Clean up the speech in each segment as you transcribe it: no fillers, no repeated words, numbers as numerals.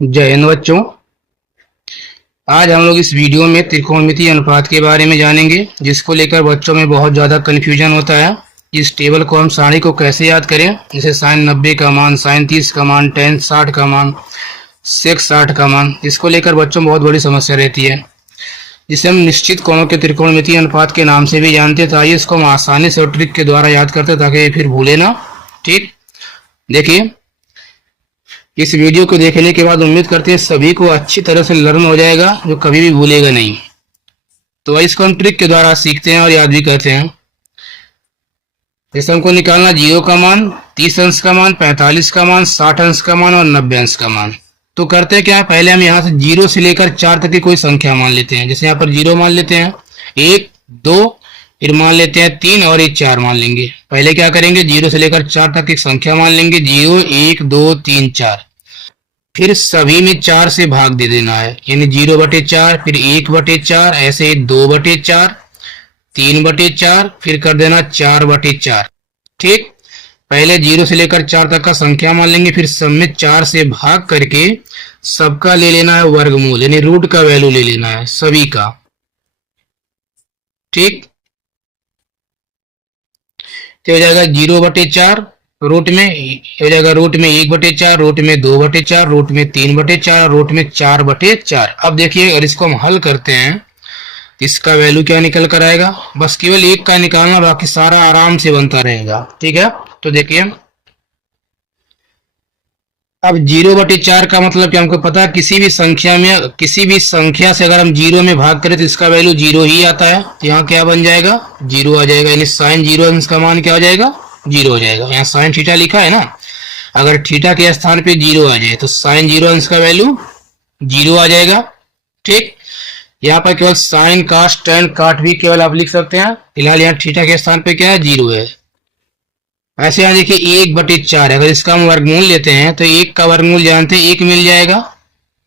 जय हिंद बच्चों। आज हम लोग इस वीडियो में त्रिकोणमितीय अनुपात के बारे में जानेंगे, जिसको लेकर बच्चों में बहुत ज़्यादा कन्फ्यूजन होता है। इस टेबल को हम सारणी को कैसे याद करें, जैसे साइन 90 का मान, साइन 30 का मान, टेन 60 का मान, सेक 60 का मान, इसको लेकर बच्चों में बहुत बड़ी समस्या रहती है, जिसे हम निश्चित कोणों के त्रिकोणमितीय अनुपात के नाम से भी जानते हैं। तो आइए इसको हम आसानी से और ट्रिक के द्वारा याद करते हैं, ताकि ये फिर भूले ना। ठीक, देखिए, इस वीडियो को देखने के बाद उम्मीद करते हैं सभी को अच्छी तरह से लर्न हो जाएगा, जो कभी भी भूलेगा नहीं। तो इसको हम ट्रिक के द्वारा सीखते हैं और याद भी करते हैं। जैसे हमको निकालना 0 का मान, 30 अंश का मान, 45 का मान, 60 अंश का मान और 90 अंश का मान। तो करते क्या है, पहले हम यहाँ से 0 से लेकर 4 तक की कोई संख्या मान लेते हैं। जैसे यहाँ पर 0 मान लेते हैं, 1 2, फिर मान लेते हैं 3 और एक 4 मान लेंगे। पहले क्या करेंगे, 0 से लेकर 4 तक एक संख्या मान लेंगे, 0 1 2 3 4। फिर सभी में 4 से भाग दे देना है, यानी 0/4, फिर 1/4, ऐसे 2/4, 3/4, फिर कर देना 4/4। ठीक, पहले 0 से लेकर 4 तक का संख्या मान लेंगे, फिर सब में 4 से भाग करके सबका ले लेना है वर्गमूल, यानी रूट का वैल्यू ले लेना है सभी का। ठीक, तो हो जाएगा 0/4 रूट में, हो जाएगा रूट में 1/4, रूट में 2/4, रूट में 3/4, रूट में 4/4। अब देखिए, अगर इसको हम हल करते हैं तो इसका वैल्यू क्या निकल कर आएगा, बस केवल एक का निकालना, बाकी सारा आराम से बनता रहेगा। ठीक है, तो देखिए, अब 0/4 का मतलब क्या, हमको पता है किसी भी संख्या में, किसी भी संख्या से अगर हम 0 में भाग करें तो इसका वैल्यू 0 ही आता है। तो यहाँ क्या बन जाएगा, 0 आ जाएगा, यानी साइन 0 अंश का मान क्या हो जाएगा, 0 हो जाएगा। यहाँ साइन थीटा लिखा है ना, अगर थीटा के स्थान पे 0 आ जाए तो साइन 0 अंश का वैल्यू 0 आ जाएगा। ठीक, यहाँ पर केवल साइन कास टेन काट भी केवल आप लिख सकते हैं, फिलहाल यहाँ थीटा के स्थान पे क्या है, 0 है। ऐसे यहाँ देखिए 1/4 है, अगर इसका हम वर्गमूल लेते हैं तो 1 का वर्गमूल जानते हैं 1 मिल जाएगा,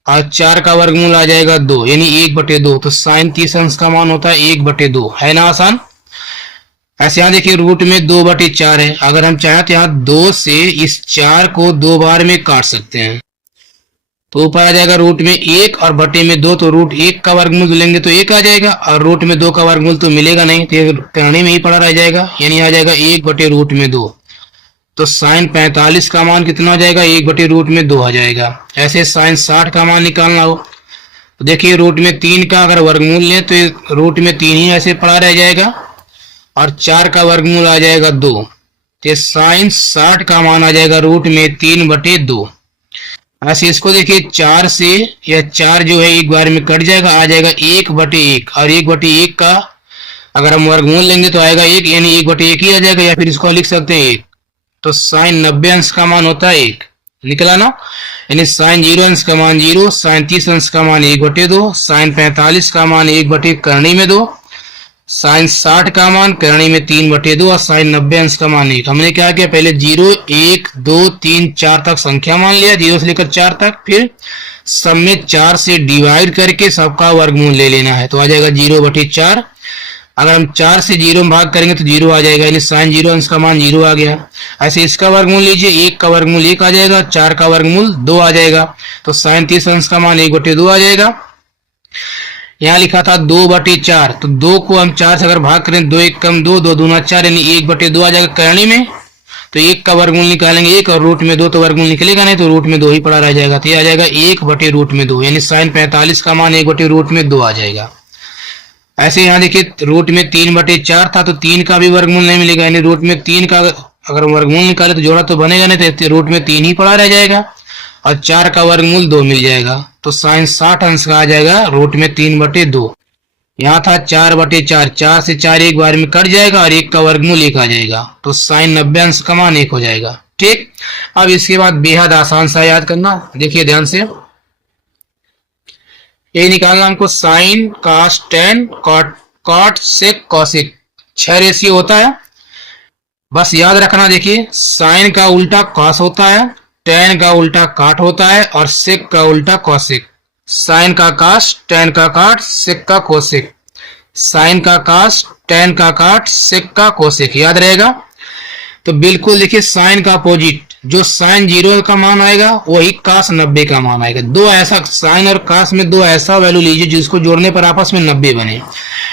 और 4 का वर्गमूल आ जाएगा 2, यानी 1/2। तो साइन 30 अंश का मान होता है 1/2, है ना आसान। ऐसे यहाँ देखिए रूट में 2/4 है, अगर हम चाहें तो यहाँ 2 से इस 4 को 2 बार में काट सकते हैं, तो ऊपर आ जाएगा रूट में 1 और बटे में 2, तो रूट 1 का वर्गमूल लेंगे तो 1 आ जाएगा, और रूट में 2 का वर्गमूल तो मिलेगा नहीं, तो करने में ही पड़ा रह जाएगा, यानी आ जाएगा 1/√2। तो साइन 45 का मान कितना आ जाएगा, 1/√2 आ जाएगा। ऐसे साइन 60 का मान निकालना हो तो देखिए, रूट में 3 का अगर वर्गमूल लें तो रूट में 3 ही ऐसे पड़ा रह जाएगा, और 4 का वर्गमूल आ जाएगा 2, तो साइन 60 का मान आ जाएगा रूट में 3/2। ऐसे इसको देखिए, 4 से या 4 जो है एक बार में कट जाएगा, आ जाएगा 1/1, और 1/1 का अगर हम वर्गमूल लेंगे तो आएगा 1, यानी 1/1 ही आ जाएगा, या फिर इसको लिख सकते हैं 1। तो साइन 90 अंश का मान होता है 1, निकला ना, यानी साइन 0 अंश का मान 0, साइन 30 अंश का मान 1/2, साइन 45 का मान 1/2 करनी में 2, साइन 60 का मान करनी में 3/2, और साइन 90 अंश का मान 1। हमने क्या किया, पहले 0 1 2 3 4 तक संख्या मान लिया, 0 से लेकर 4 तक, फिर सब में 4 से डिवाइड करके सबका वर्गमूल ले लेना है, तो आ जाएगा 0/4। अगर हम 4 से 0 में भाग करेंगे तो 0 आ जाएगा, यानी साइन 0 अंश का मान 0 आ गया। ऐसे इसका वर्गमूल लीजिए, 1 का वर्गमूल 1 आ जाएगा, 4 का वर्गमूल 2 आ जाएगा, तो साइन 30 अंश का मान 1/2 आ जाएगा। यहाँ लिखा था 2/4, तो 2 को हम 4 से अगर भाग करें, 2 1 कम 2, 2 दूना 4, यानी 1/2 आ जाएगा करनी में। तो 1 का वर्गमूल निकालेंगे 1, और रूट में 2 तो वर्गमूल निकलेगा नहीं, तो रूट में 2 ही पड़ा रह जाएगा, तो ये आ जाएगा 1/√2, यानी साइन 45 का मान 1/√2 आ जाएगा। ऐसे यहाँ देखिए, रूट में 3/4 था, तो 3 का भी वर्गमूल नहीं मिलेगा, यानी रूट में 3 का अगर वर्गमूल निकाले तो जोड़ा तो बनेगा नहीं, तो रूट में 3 ही पड़ा रह जाएगा, और 4 का वर्गमूल 2 मिल जाएगा, तो साइन 60 अंश का आ जाएगा रूट में 3/2। यहाँ था 4/4, 4 से 4 एक बार में कट जाएगा, और 1 का वर्गमूल 1 आ जाएगा, तो साइन 90 अंश का मान 1 हो जाएगा। ठीक, अब इसके बाद बेहद आसान सा याद करना, देखिए ध्यान से, ये निकालना हमको, sine cos tan cot cot sec cosec 6 ratio होता है, बस याद रखना। देखिए, साइन का उल्टा कॉस होता है, टेन का उल्टा काट होता है, और सेक का उल्टा कॉसेक। साइन का कास, टेन का काट, सेक का कोसेक, साइन का कास, टेन का काट, सेक का कोसेक, याद रहेगा। तो बिल्कुल देखिए, साइन का अपोजिट जो साइन 0 का मान आएगा वही कास 90 का मान आएगा। दो ऐसा साइन और कास में दो ऐसा वैल्यू लीजिए जिसको जोड़ने पर आपस में 90 बने,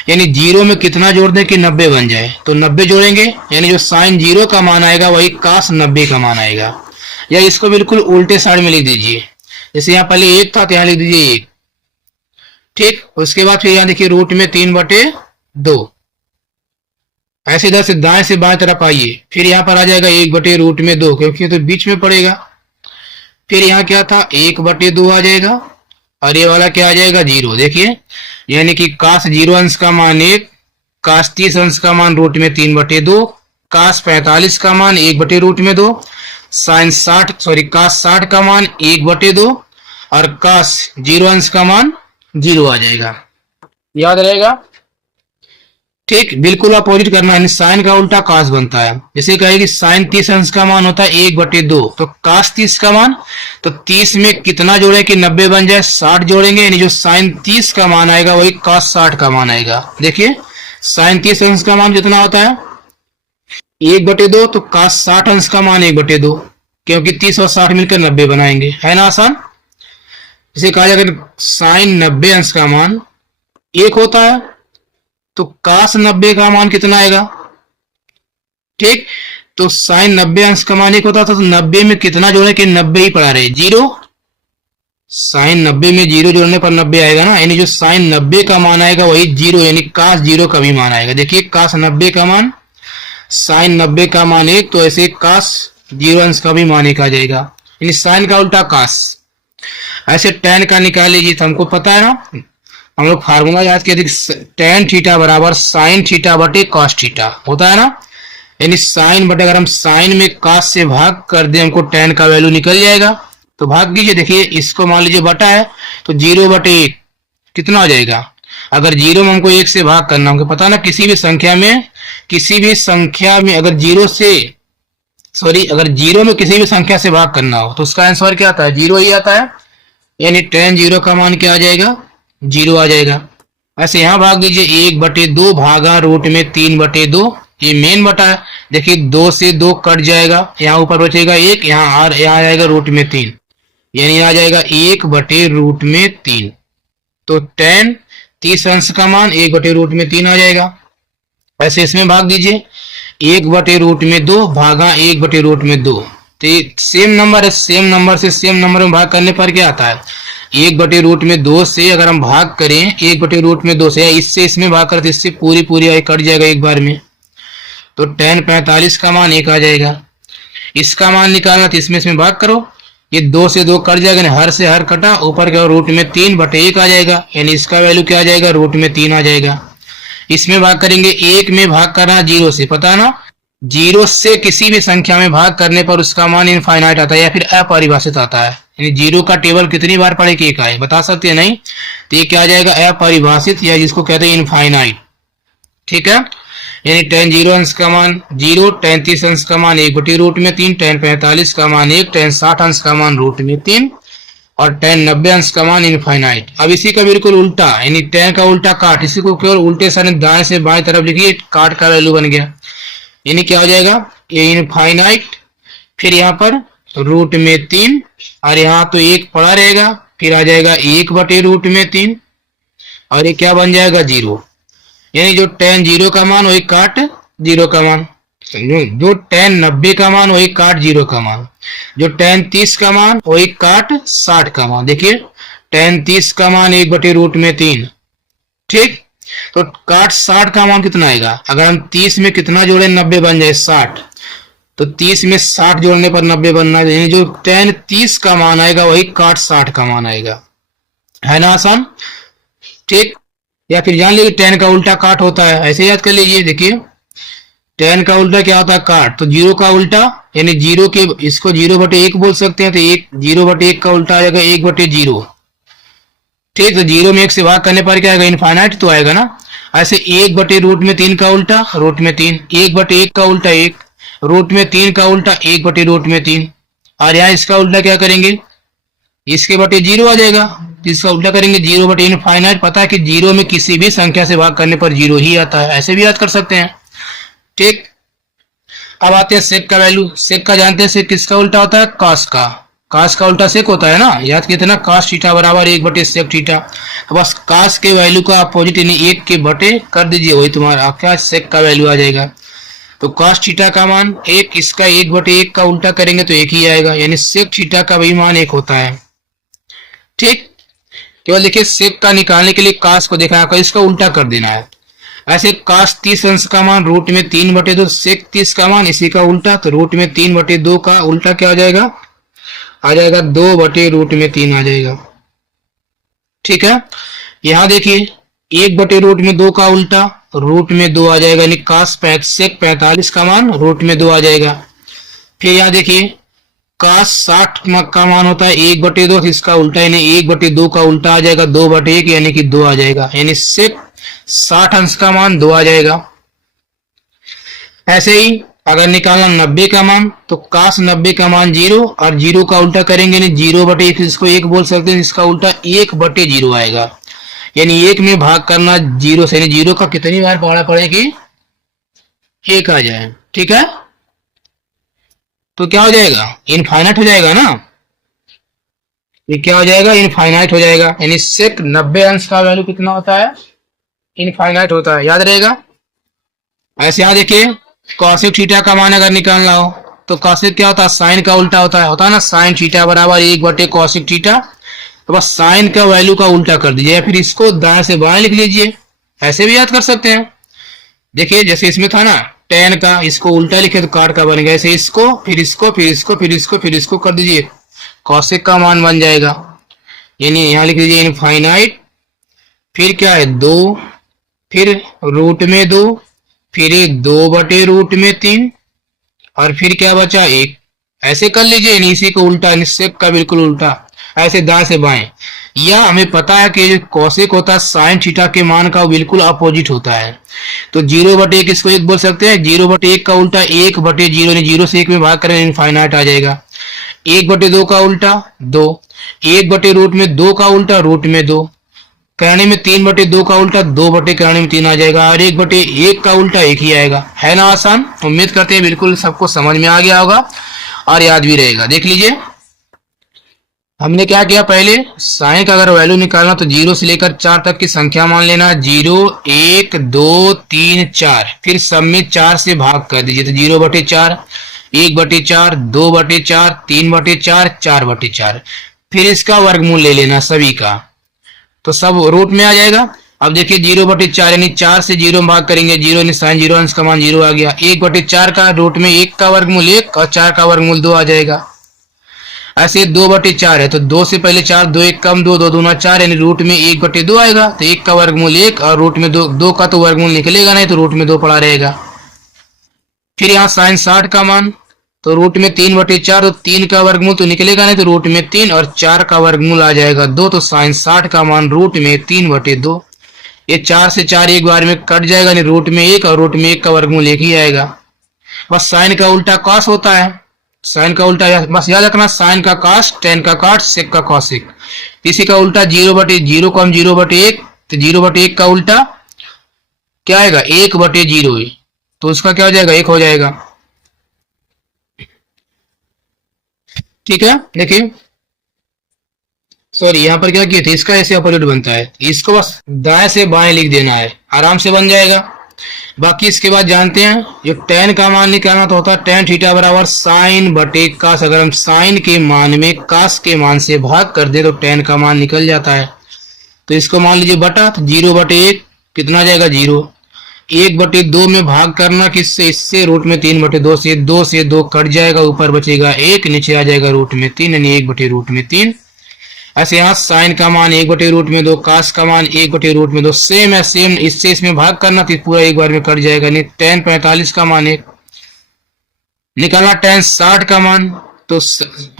यानी 0 में कितना जोड़ दें कि 90 बन जाए, तो 90 जोड़ेंगे, यानी जो साइन 0 का मान आएगा वही कास 90 का मान आएगा। या इसको बिल्कुल उल्टे साइड में लिख दीजिए, जैसे यहाँ पहले 1 था तो यहाँ लिख दीजिए 1, ठीक। उसके बाद फिर यहाँ देखिए रूट में 3/2, ऐसे इधर से दाएं से बाएं तरफ आइए, फिर यहाँ पर आ जाएगा 1/√2 क्योंकि तो बीच में पड़ेगा। फिर यहाँ क्या था 1/2 आ जाएगा और ये वाला क्या आ जाएगा 0। देखिए यानी कि कास 0 अंश का मान 1, कास 30 अंश का मान रूट में 3/2, कास 45 का मान 1/√2, साइन 60 कास 60 का मान 1/2 और कास 0 अंश का मान 0 आ जाएगा। याद रहेगा, ठीक। बिल्कुल अपोजिट करना है, साइन का उल्टा कास बनता है। जैसे कहे कि साइन 30 अंश का मान होता है 1/2, तो कास 30 का मान, तो 30 में कितना जोड़े कि 90 बन जाए, 60 जोड़ेंगे, यानी जो साइन 30 का मान आएगा वही कास 60 का मान आएगा। देखिए साइन 30 अंश का मान कितना होता है 1/2, तो कास 60 अंश का मान 1/2, क्योंकि 30 और 60 मिलकर 90 बनाएंगे, है ना आसान। इसे कहा जाए अगर साइन 90 अंश का मान 1 होता है तो कास 90 का मान कितना आएगा, ठीक। तो साइन 90 अंश का मान 1 होता था, तो 90 में कितना जोड़े कि 90 ही पड़ा रहे, 0। साइन 90 में 0 जोड़ने पर 90 आएगा ना, यानी जो साइन 90 का मान आएगा वही 0, यानी कास 0 का भी मान आएगा। देखिए कास 90 का मान, साइन 90 का मान 1, तो ऐसे कास 0 अंश का भी मान 1 आ जाएगा, यानी साइन का उल्टा कास। ऐसे tan का निकाल लीजिए, तो हमको पता है ना, हम लोग फार्मूला याद किए थे, tan थीटा बराबर साइन थीटा बटे कॉस थीटा होता है ना, यानी साइन बटे अगर हम साइन में कॉस से भाग कर दे हमको tan का वैल्यू निकल जाएगा। तो भाग कीजिए, देखिए इसको मान लीजिए बटा है तो 0/1 कितना हो जाएगा। अगर 0 में हमको 1 से भाग करना, हमको पता ना किसी भी संख्या में अगर 0 में किसी भी संख्या से भाग करना हो तो उसका आंसर क्या आता है 0 ही आता है, यानी tan 0 का मान क्या आ जाएगा 0 आ जाएगा। ऐसे यहाँ भाग दीजिए 1/2 भागा रूट में 3/2, ये मेन बटा है। देखिए 2 से 2 कट जाएगा, यहाँ ऊपर बचेगा 1, यहाँ आएगा रूट में 3, यानी आ जाएगा 1/√3। तो tan 30 अंश का मान 1/√3 आ जाएगा। ऐसे इसमें भाग दीजिए 1/√2 भागा 1/√2, तो सेम नंबर है, सेम नंबर से सेम नंबर में भाग करने पर क्या आता है 1/√2 से अगर हम भाग करें 1/√2 से, इससे इसमें भाग करते इससे पूरी कट जाएगा एक बार में, तो tan 45 का मान 1 आ जाएगा। इसका मान निकालना तो इसमें भाग करो, ये 2 से 2 कट जाएगा, हर से हर कटा, ऊपर क्या रूट में 3/1 आ जाएगा, यानी इसका वैल्यू क्या आ जाएगा रूट में 3 आ जाएगा। इसमें भाग करेंगे 1 में भाग करना 0 से, पता है ना 0 से किसी भी संख्या में भाग करने पर उसका मान इनफाइनाइट आता है या फिर अपरिभाषित आता है, यानी 0 का टेबल कितनी बार पढ़े कि 1 आए, बता सकते हैं नहीं, तो ये क्या आ जाएगा अपरिभाषित या जिसको कहते हैं इनफाइनाइट, ठीक है। यानी tan 0 अंश का मान 0, tan 30 अंश का मान 1/√3, tan 45 का मान 1, tan 60 अंश का मान √3 और tan 90 अंश का मान इनफाइनाइट। अब इसी का बिल्कुल उल्टा, यानी tan का उल्टा काट, इसी को केवल उल्टे साइड दाएं से बाएं तरफ लिखिए, काट का वैल्यू बन गया, यानी क्या हो जाएगा ये इनफाइनाइट, फिर यहाँ पर √3 और यहाँ तो 1 पड़ा रहेगा, फिर आ जाएगा 1/√3 और ये क्या बन जाएगा 0, यानी जो tan 0 का मान वही काट 0 का मान, जो tan 90 का मान वही काट 0 का मान, जो tan 30 का मान वही काट 60 का मान। देखिए tan 30 का मान 1/√3, ठीक। तो काट 60 का मान कितना आएगा, अगर हम 30 में कितना जोड़े 90 बन जाए 60, तो 30 में 60 जोड़ने पर 90 बनना है, यानी जो tan 30 का मान आएगा वही काट 60 का मान आएगा, है ना आसान, ठीक। या फिर जान लीजिए tan का उल्टा काट होता है, ऐसे याद कर लीजिए। देखिए tan का उल्टा क्या होता है काट, तो 0 का उल्टा, यानी 0 के इसको 0/1 बोल सकते हैं, तो 0/1 का उल्टा आ जाएगा 1/0, ठीक। तो 0 में 1 से भाग करने पर क्या आएगा इनफाइनाइट तो आएगा ना। ऐसे 1/√3 का उल्टा √3, 1/1 का उल्टा 1, √3 का उल्टा 1/√3, और यहाँ इसका उल्टा क्या करेंगे इसके बटे 0 आ जाएगा, इसका उल्टा करेंगे 0/इनफाइनाइट। पता है कि 0 में किसी भी संख्या से भाग करने पर 0 ही आता है, ऐसे भी याद कर सकते हैं, ठीक। अब आते हैं सेक का वैल्यू। सेक का जानते हैं, सेक किसका उल्टा होता है? कास का। कास का उल्टा सेक होता है ना, याद किया था ना, कास थीटा बराबर 1/सेक थीटा। तो बस कास के वैल्यू का अपोजिट यानी 1 के बटे कर दीजिए, वही तुम्हारा क्या सेक का वैल्यू आ जाएगा। तो कास थीटा का मान 1, इसका 1/1 का उल्टा करेंगे तो 1 ही आएगा, यानी सेक थीटा का भी मान 1 होता है। ठीक, केवल देखिए सेक का निकालने के लिए कास को देखा, इसका उल्टा कर देना है। ऐसे कास 30 अंश का मान रूट में 3/2, सेक 30 का मान इसी का उल्टा, तो रूट में 3/2 का उल्टा क्या आ जाएगा? आ जाएगा 2/√3 आ जाएगा। ठीक है, यहां देखिए 1/√2 का उल्टा रूट में 2 आ जाएगा, यानी कास सेक 45 का मान रूट में 2 आ जाएगा। फिर यहाँ देखिए कास 60 का मान होता है 1/2, इसका उल्टा यानी 1/2 का उल्टा आ जाएगा 2/1 यानी कि 2 आ जाएगा, यानी सेक 60 अंश का मान 2 आ जाएगा। ऐसे ही अगर निकालना 90 का मान, तो कास 90 का मान 0 और 0 का उल्टा करेंगे, यानी 0/1, इसको 1 बोल सकते हैं, इसका उल्टा 1/0 आएगा, यानी 1 में भाग करना 0 से, यानी 0 का कितनी बार पढ़ा पड़ेगी? 1 आ जाए। ठीक है, तो क्या हो जाएगा? इनफाइनाइट हो जाएगा ना, ये क्या हो जाएगा? इनफाइनाइट हो जाएगा, यानी सेक 90 अंश का वैल्यू कितना होता है? इनफाइनाइट होता है, याद रहेगा। ऐसे यहां देखिए कॉसेक थीटा का मान अगर निकालना हो तो कॉसेक क्या होता है? साइन का उल्टा होता है ना, साइन थीटा बराबर 1/कॉसेक थीटा। तो बस साइन का वैल्यू का उल्टा कर दीजिए, या फिर इसको दाएं से बाएं लिख लीजिए, ऐसे भी याद कर सकते हैं। देखिए जैसे इसमें था ना टेन का, इसको उल्टा लिखे तो काट का बन गया, ऐसे इसको फिर इसको फिर इसको फिर इसको फिर इसको कर दीजिए, कॉसेक का मान बन जाएगा। यानी यहाँ लिख दीजिए इनफाइनाइट, फिर क्या है 2, फिर रूट में 2, फिर एक 2/√3 और फिर क्या बचा 1। ऐसे कर लीजिए, इसी को उल्टा, सेक का बिल्कुल उल्टा, ऐसे दाएं से बाएं। या हमें पता है कि जो कॉसेक होता है साइन थीटा के मान का बिल्कुल अपोजिट होता है, तो 0/1 इसको 1 बोल सकते हैं, 0/1 का उल्टा 1/0, 0 से 1 में भाग करें इनफाइनाइट आ जाएगा। 1/2 का उल्टा 2, 1/√2 का उल्टा रूट में 2, करने में 3/2 का उल्टा 2/करने में 3 आ जाएगा, और 1/1 का उल्टा 1 ही आएगा। है ना आसान? उम्मीद करते हैं बिल्कुल सबको समझ में आ गया होगा और याद भी रहेगा। देख लीजिए हमने क्या किया, पहले साइन का अगर वैल्यू निकालना तो 0 से लेकर 4 तक की संख्या मान लेना, 0 1 2 3 4, फिर सब में 4 से भाग कर दीजिए, तो 0/4, 1/4, 2/4, 3/4, 4/4, फिर इसका वर्गमूल ले लेना सभी का, तो सब रूट में आ जाएगा। अब देखिए 0/4 यानी 4 से 0 में भाग करेंगे, 0 यानी साइन 0 अंश का मान 0 आ गया। 1/4 का रूट में 1 का वर्गमूल 1 और 4 का वर्गमूल 2 आ जाएगा। ऐसे 2/4 है तो 2 से पहले 4, 2 1 कम 2, 2 दूना 4, यानी रूट में 1/2 आएगा, तो 1 का वर्गमूल 1 और रूट में 2 का तो वर्गमूल निकलेगा नहीं, तो रूट में 2 पड़ा रहेगा। फिर यहाँ साइन 60 का मान, तो रूट में 3/4, तो 3 का वर्गमूल तो निकलेगा नहीं, तो रूट में 3 और 4 का वर्गमूल आ जाएगा 2, तो साइन 60 का मान रूट में 3/2। ये 4 से 4 एक बार में कट जाएगा, नहीं रूट में 1 और रूट में 1 का वर्गमूल 1 ही आएगा। बस साइन का उल्टा कॉस होता है, साइन का उल्टा बस याद रखना, साइन का कॉस, टेन का कॉट, सेक का कॉसिक। इसी का उल्टा 0/0 को हम 0/1, तो 0/1 का उल्टा क्या आएगा 1/0, तो उसका क्या हो जाएगा 1 हो जाएगा। ठीक है, देखिए सॉरी यहाँ पर क्या किए थे, इसका ऐसे अपोजिट बनता है, इसको बस दाएं से बाएं लिख देना है, आराम से बन जाएगा। बाकी इसके बाद जानते हैं जो टेन का मान निकालना तो होता है टेन थीटा बराबर साइन बटे कास। अगर हम साइन के मान में कास के मान से भाग कर दे तो टेन का मान निकल जाता है। तो इसको मान लीजिए बटा, तो 0/1 कितना आ जाएगा 0, 1/2 में भाग करना किससे, इससे रूट में 3/2 से, 2 से 2 कट जाएगा, ऊपर बचेगा 1, नीचे आ जाएगा रूट में 3, यानी 1/√3। ऐसे यहाँ साइन का मान 1/√2, कास का मान 1/√2, सेम है सेम, इससे इसमें भाग करना तो पूरा एक बार में कट जाएगा, नहीं टेन 45 का मान 1 निकालना, टेन 60 का मान तो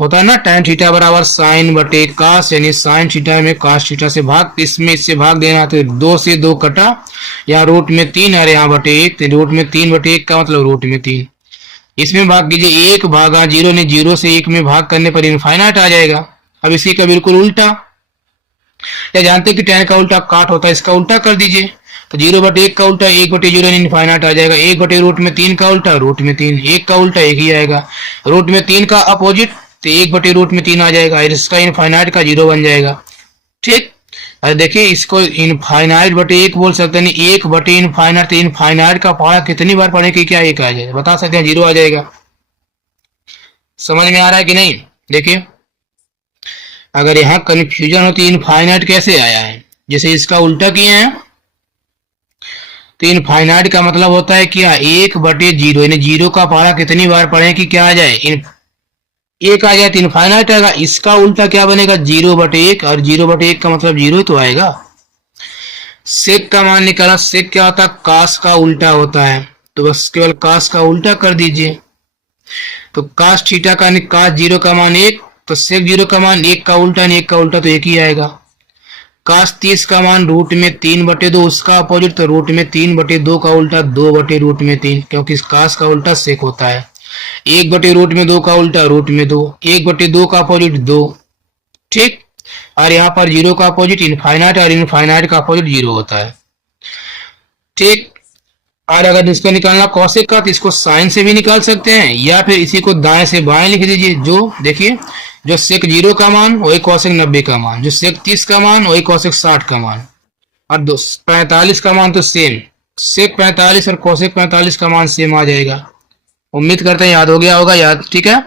होता है ना टेन थीटा बराबर साइन बटे कास, यानी साइन थीटा में कास थीटा से भाग, इसमें इससे भाग देना, तो 2 से 2 कटा, यहाँ रूट में 3 और यहाँ बटे 1, तो रूट में 3/1 का मतलब रूट में 3, इसमें भाग कीजिए 1 भागा 0, ने 0 से 1 में भाग करने पर इनफाइनाइट आ जाएगा। अब इसी का बिल्कुल उल्टा, या जानते हैं कि टेन का उल्टा काट होता है, इसका उल्टा कर दीजिए, तो 0/1 का उल्टा 1/0 इनफाइनाइट आ जाएगा। 1/√3 का उल्टा √3, 1 का उल्टा 1 ही आएगा। √3 का अपोजिट तो 1/√3 आ जाएगा, और इसका इनफाइनाइट का 0 बन जाएगा। ठीक, अरे देखिए इसको इनफाइनाइट बटे 1 बोल सकते हैं, 1 बटे इनफाइनाइट, तो इनफाइनाइट का पहाड़ा कितनी बार पढ़े कि क्या 1 आ जाएगा, बता सकते हैं 0 आ जाएगा। समझ में आ रहा है कि नहीं? देखिए अगर यहाँ कंफ्यूजन होती इनफाइनाइट कैसे आया है, जैसे इसका उल्टा किए हैं, तो इनफाइनाइट का मतलब होता है क्या 1/0, यानी 0 का पहाड़ा कितनी बार पढ़े कि क्या आ जाए, 1 आ जाए तो इनफाइनाइट आएगा। इसका उल्टा क्या बनेगा 0/1, और 0/1 का मतलब 0 तो आएगा। सेक का मान निकाला, सेक क्या होता है, कास का उल्टा होता है, तो बस केवल कास का उल्टा कर दीजिए। तो कास थीटा का कास 0 का मान 1, तो सेक 0 का मान 1 का उल्टा, 1 का उल्टा तो 1 ही आएगा। कास 30 का मान √3/2, उसका अपोजिट तो √3/2 का उल्टा 2/√3, क्योंकि कास का उल्टा सेक होता है। 1/√2 का उल्टा √2, 1/2 का अपोजिट 2। ठीक, और यहाँ पर 0 का अपोजिट इनफाइनाइट, और इनफाइनाइट का अपोजिट 0 होता है। ठीक, और अगर इसको निकालना कौशिक का, तो इसको साइन से भी निकाल सकते हैं, या फिर इसी को दाएं से बाएं लिख दीजिए। जो देखिए जो सेक 0 का मान वही कौशिक 90 का मान, जो सेक 30 का मान वही कौशिक 60 का मान, और 45 का मान तो सेम, सेक 45 और कौशिक 45 का मान सेम आ जाएगा। उम्मीद करते हैं याद हो गया होगा, याद ठीक है।